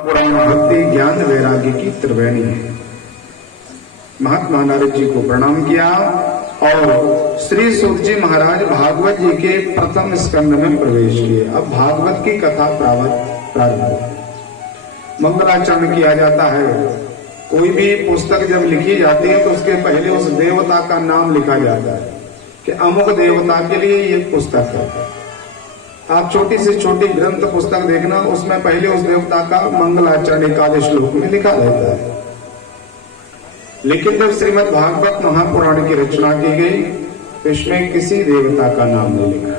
पुराण भक्ति ज्ञान वैराग्य की त्रिवेणी है। महात्मा नारद जी को प्रणाम किया और श्री सूत जी महाराज भागवत जी के प्रथम स्कंद में प्रवेश किए। अब भागवत की कथा प्रारंभ। मंगलाचरण किया जाता है। कोई भी पुस्तक जब लिखी जाती है तो उसके पहले उस देवता का नाम लिखा जाता है कि अमुक देवता के लिए ये पुस्तक है। आप छोटी से छोटी ग्रंथ पुस्तक देखना, उसमें पहले उस देवता का मंगलाचरण एकादश श्लोक में लिखा रहता है। लेकिन जब श्रीमद् भागवत महापुराण की रचना की गई तो इसमें किसी देवता का नाम नहीं लिखा।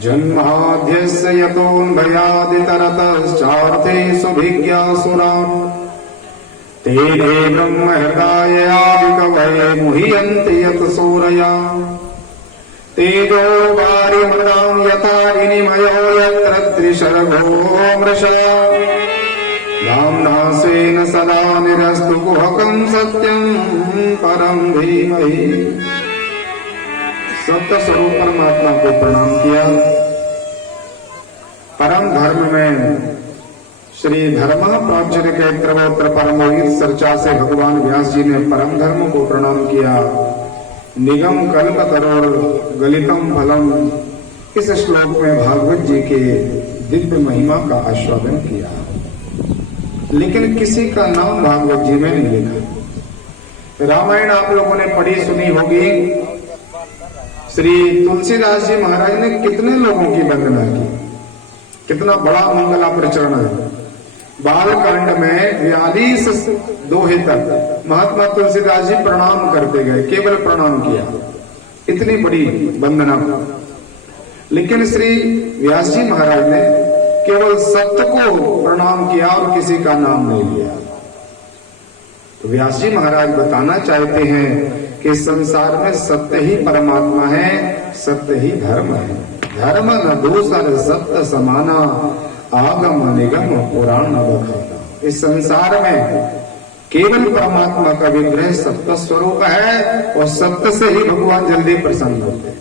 जन्माद्यस्य यतोऽन्वयादितरतश्चार्थे सुभिज्ञासुरा तेने ब्रह्म हृदयादिकवये मुह्यन्ति यतसूरया तेजो वारिमृतां यथा विनिमयो यत्र त्रिशर्गो मृषा धाम्ना स्वेन सदा निरस्तु गुहकं सत्यं परं धीमहि। सत्य स्वरूप परमात्मा को प्रणाम किया। परम धर्म में श्री धर्म प्राच्य के त्रवोत्र परमोहित चर्चा से भगवान व्यास जी ने परम धर्म को प्रणाम किया। निगम कल्प तरोड़ गलितम फलम, इस श्लोक में भागवत जी के दिव्य महिमा का आस्वादन किया, लेकिन किसी का नाम भागवत जी में नहीं लिखा। रामायण आप लोगों ने पढ़ी सुनी होगी। श्री तुलसीदास जी महाराज ने कितने लोगों की वंदना की, कितना बड़ा मंगला प्रचरण है। बालकांड में 42 दोहे तक महात्मा तुलसीदास जी प्रणाम करते गए, केवल प्रणाम किया, इतनी बड़ी वंदना। लेकिन श्री व्यास जी महाराज ने केवल सत्य को प्रणाम किया और किसी का नाम नहीं लिया। तो व्यास जी महाराज बताना चाहते हैं कि संसार में सत्य ही परमात्मा है, सत्य ही धर्म है। धर्म न दूसर सत्य समाना, आगम निगम पुराण न बखाना। इस संसार में केवल परमात्मा का विग्रह सत्य स्वरूप है और सत्य से ही भगवान जल्दी प्रसन्न होते हैं।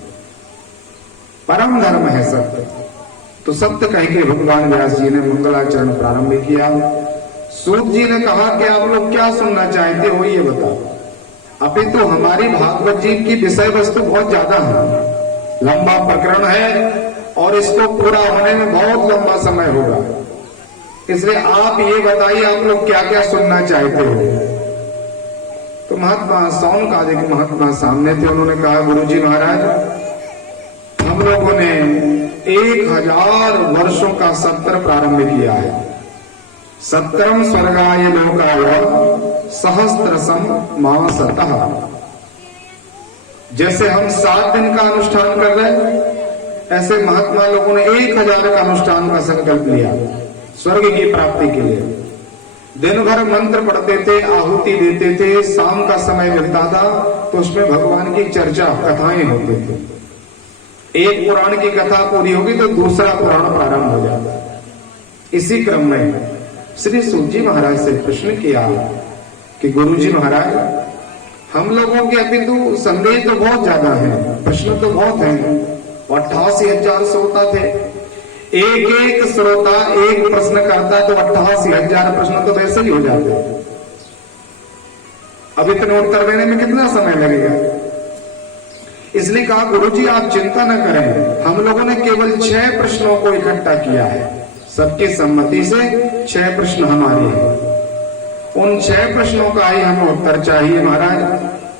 परम धर्म है सत्य। तो सत्य कह के भगवान व्यास जी ने मंगलाचरण प्रारंभ किया। सूत जी ने कहा कि आप लोग क्या सुनना चाहते हो ये बताओ। अभी तो हमारी भागवत जी की विषय वस्तु बहुत ज्यादा है, लंबा प्रकरण है और इसको पूरा होने में बहुत लंबा समय होगा। इसलिए आप ये बताइए आप लोग क्या क्या सुनना चाहते हो। तो महात्मा सौनकादिक महात्मा सामने थे। उन्होंने कहा, गुरुजी महाराज, हम लोगों ने 1000 वर्षों का सत्र प्रारंभ किया है। सत्रम स्वर्गाय लोकाय सहस्त्रसम मासतः। जैसे हम 7 दिन का अनुष्ठान कर रहे हैं, ऐसे महात्मा लोगों ने 1000 का अनुष्ठान का संकल्प लिया स्वर्ग की प्राप्ति के लिए। दिन भर मंत्र पढ़ते थे, आहुति देते थे। शाम का समय मिलता था तो उसमें भगवान की चर्चा कथाएं होती थी। एक पुराण की कथा पूरी होगी तो दूसरा पुराण प्रारंभ हो जाता। इसी क्रम में श्री सूत जी महाराज से प्रश्न किया कि गुरुजी महाराज, हम लोगों के अभी तो संदेह तो बहुत ज्यादा है, प्रश्न तो बहुत है। 88,000 श्रोता थे। एक एक श्रोता एक प्रश्न करता तो 88,000 प्रश्न तो वैसे ही हो जाते। अब इतने उत्तर देने में कितना समय लगेगा। इसलिए कहा, गुरुजी आप चिंता न करें, हम लोगों ने केवल 6 प्रश्नों को इकट्ठा किया है। सबकी सम्मति से 6 प्रश्न हमारे हैं। उन 6 प्रश्नों का ही हमें उत्तर चाहिए महाराज,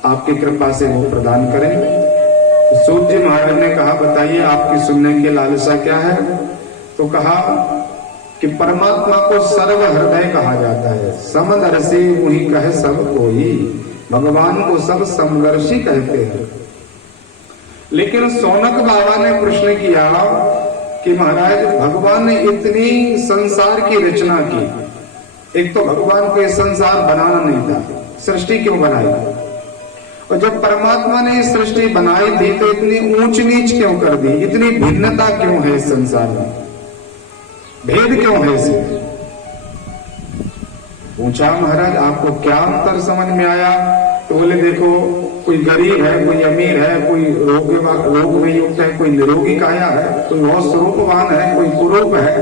आपकी कृपा से वो प्रदान करें। सूत जी महाराज ने कहा, बताइए आपकी सुनने की लालसा क्या है। तो कहा कि परमात्मा को सर्व हृदय कहा जाता है। समदर्शी वही कहे सब कोई, भगवान को सब समदर्शी कहते हैं। लेकिन सौनक बाबा ने प्रश्न किया कि महाराज, भगवान ने इतनी संसार की रचना की, एक तो भगवान को ये संसार बनाना नहीं था, सृष्टि क्यों बनाई? और जब परमात्मा ने इस सृष्टि बनाई थी तो इतनी ऊंच नीच क्यों कर दी? इतनी भिन्नता क्यों है इस संसार में? भेद क्यों है इसमें? पूछा, महाराज आपको क्या अंतर समझ में आया? तो बोले, देखो, कोई गरीब है, कोई अमीर है, कोई रोग में युक्त है, कोई निरोगी काया है, कोई बहुत स्वरूपवान है, कोई कुरूप है।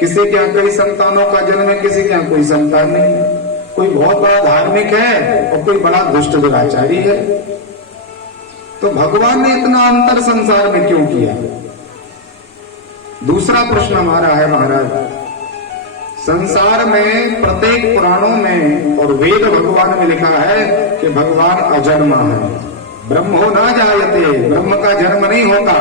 किसी के यहाँ कई संतानों का जन्म है, किसी के यहाँ कोई संतान नहीं है। कोई बहुत बड़ा धार्मिक है और कोई बड़ा दुष्ट दुराचारी है। तो भगवान ने इतना अंतर संसार में क्यों किया? दूसरा प्रश्न हमारा है महाराज, संसार में प्रत्येक पुराणों में और वेद भगवान में लिखा है कि भगवान अजन्मा है, ब्रह्मो न जायते, ब्रह्म का जन्म नहीं होता।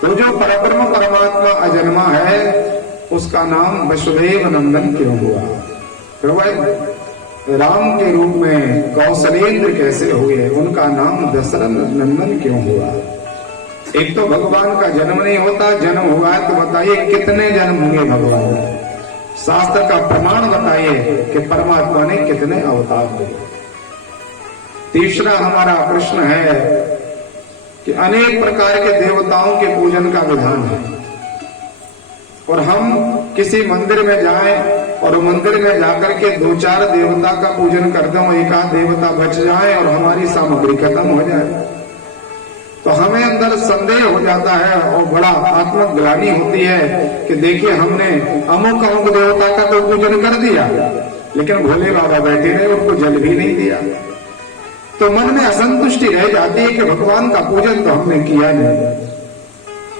तो जो परब्रह्म परमात्मा अजन्मा है उसका नाम वसुदेव नंदन क्यों हुआ? फिर भाई राम के रूप में कौशलेंद्र कैसे हुए? उनका नाम दशरथ नंदन क्यों हुआ? एक तो भगवान का जन्म नहीं होता, जन्म हुआ है तो बताइए कितने जन्म हुए भगवान? शास्त्र का प्रमाण बताइए कि परमात्मा ने कितने अवतार लिए। तीसरा हमारा प्रश्न है कि अनेक प्रकार के देवताओं के पूजन का विधान है और हम किसी मंदिर में जाएं और मंदिर में जाकर के 2-4 देवता का पूजन करते हो, एक आध देवता बच जाए और हमारी सामग्री खत्म हो जाए तो हमें अंदर संदेह हो जाता है और बड़ा आत्मग्लानि होती है कि देखिए हमने अमुक अमुक देवता का तो पूजन कर दिया लेकिन भोले बाबा बैठे रहे, उनको जल भी नहीं दिया। तो मन में असंतुष्टि रह जाती है कि भगवान का पूजन तो हमने किया नहीं।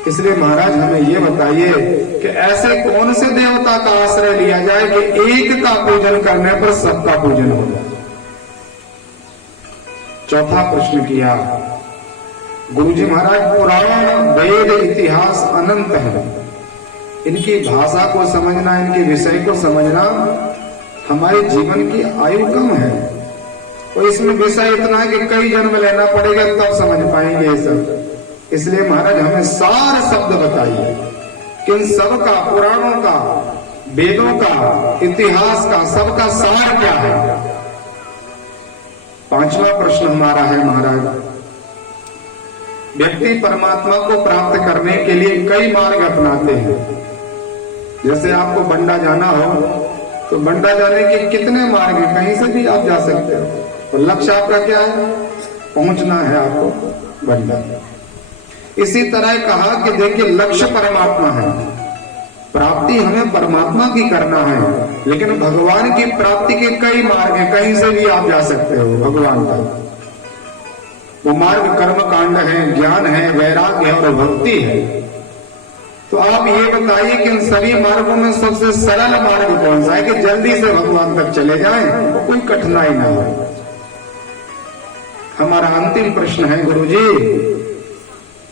इसलिए महाराज हमें ये बताइए कि ऐसे कौन से देवता का आश्रय लिया जाए कि एक का पूजन करने पर सबका पूजन हो जाए। चौथा प्रश्न किया, गुरुजी महाराज पुराण वेद इतिहास अनंत है, इनकी भाषा को समझना, इनके विषय को समझना हमारे जीवन की आयु कम है और इसमें विषय इतना है कि कई जन्म लेना पड़ेगा तब समझ पाएंगे ये सब। इसलिए महाराज हमें सार शब्द बताइए कि इन सब का, पुराणों का, वेदों का, इतिहास का, सबका सार क्या है। पांचवा प्रश्न हमारा है महाराज, व्यक्ति परमात्मा को प्राप्त करने के लिए कई मार्ग अपनाते हैं। जैसे आपको बंडा जाना हो तो बंडा जाने के कितने मार्ग हैं, कहीं से भी आप जा सकते हो और लक्ष्य आपका क्या है? पहुंचना है आपको बंडा। इसी तरह कहा कि देखिए लक्ष्य परमात्मा है, प्राप्ति हमें परमात्मा की करना है, लेकिन भगवान की प्राप्ति के कई मार्ग हैं, कहीं से भी आप जा सकते हो भगवान तक। वो मार्ग कर्म कांड है, ज्ञान है, वैराग्य है और भक्ति है। तो आप ये बताइए कि इन सभी मार्गों में सबसे सरल मार्ग कौन सा है कि जल्दी से भगवान तक चले जाएं, तो कोई कठिनाई ना हो। हमारा अंतिम प्रश्न है गुरुजी,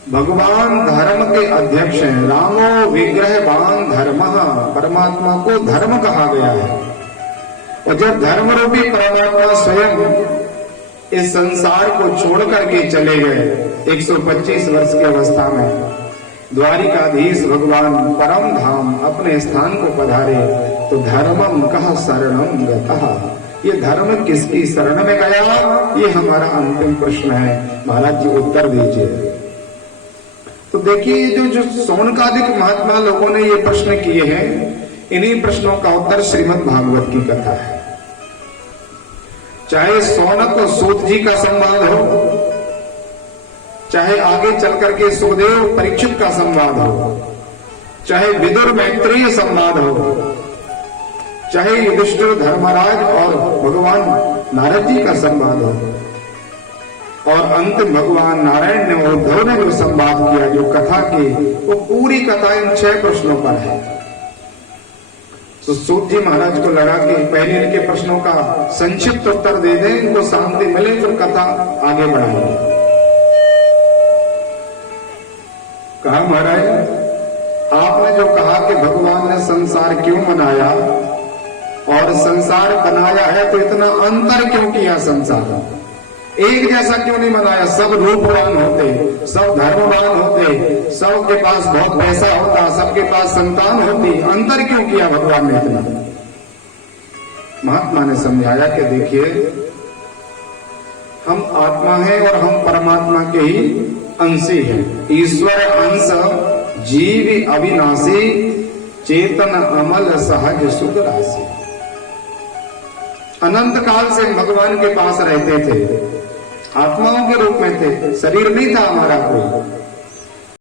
भगवान धर्म के अध्यक्ष हैं, रामो विग्रहवान धर्मः, परमात्मा को धर्म कहा गया है। और जब धर्म रूपी परमात्मा स्वयं इस संसार को छोड़ करके चले गए 125 वर्ष की अवस्था में, द्वारिकाधीश भगवान परम धाम अपने स्थान को पधारे तो धर्मम कहा शरणम गतः, ये धर्म किसकी शरण में गया? ये हमारा अंतिम प्रश्न है। महाराज जी उत्तर दीजिए। तो देखिए जो सौनकादिक महात्मा लोगों ने ये प्रश्न किए हैं, इन्हीं प्रश्नों का उत्तर श्रीमद् भागवत की कथा है। चाहे सौनक और सूत जी का संवाद हो, चाहे आगे चल करके सुखदेव परीक्षित का संवाद हो, चाहे विदुर मैत्रेय संवाद हो, चाहे युधिष्ठिर धर्मराज और भगवान नारद जी का संवाद हो, और अंतिम भगवान नारायण ने और उद्धव ने जो संवाद किया, जो कथा की, वो पूरी कथा इन 6 प्रश्नों पर है। तो सूत जी महाराज को लगा कि पहले इनके प्रश्नों का संक्षिप्त उत्तर दे दें, इनको शांति मिले तो कथा आगे बढ़ाएंगे। कहा महाराज, आपने जो कहा कि भगवान ने संसार क्यों बनाया और संसार बनाया है तो इतना अंतर क्यों किया? संसार एक जैसा क्यों नहीं बनाया? सब रूपवान होते, सब धर्मवान होते, सबके पास बहुत पैसा होता, सबके पास संतान होती, अंतर क्यों किया भगवान ने इतना? महात्मा ने समझाया कि देखिए, हम आत्मा हैं और हम परमात्मा के ही अंशी हैं। ईश्वर अंश जीव अविनाशी, चेतन अमल सहज सुख राशि। अनंत काल से भगवान के पास रहते थे, आत्माओं के रूप में थे, शरीर नहीं था हमारा कोई।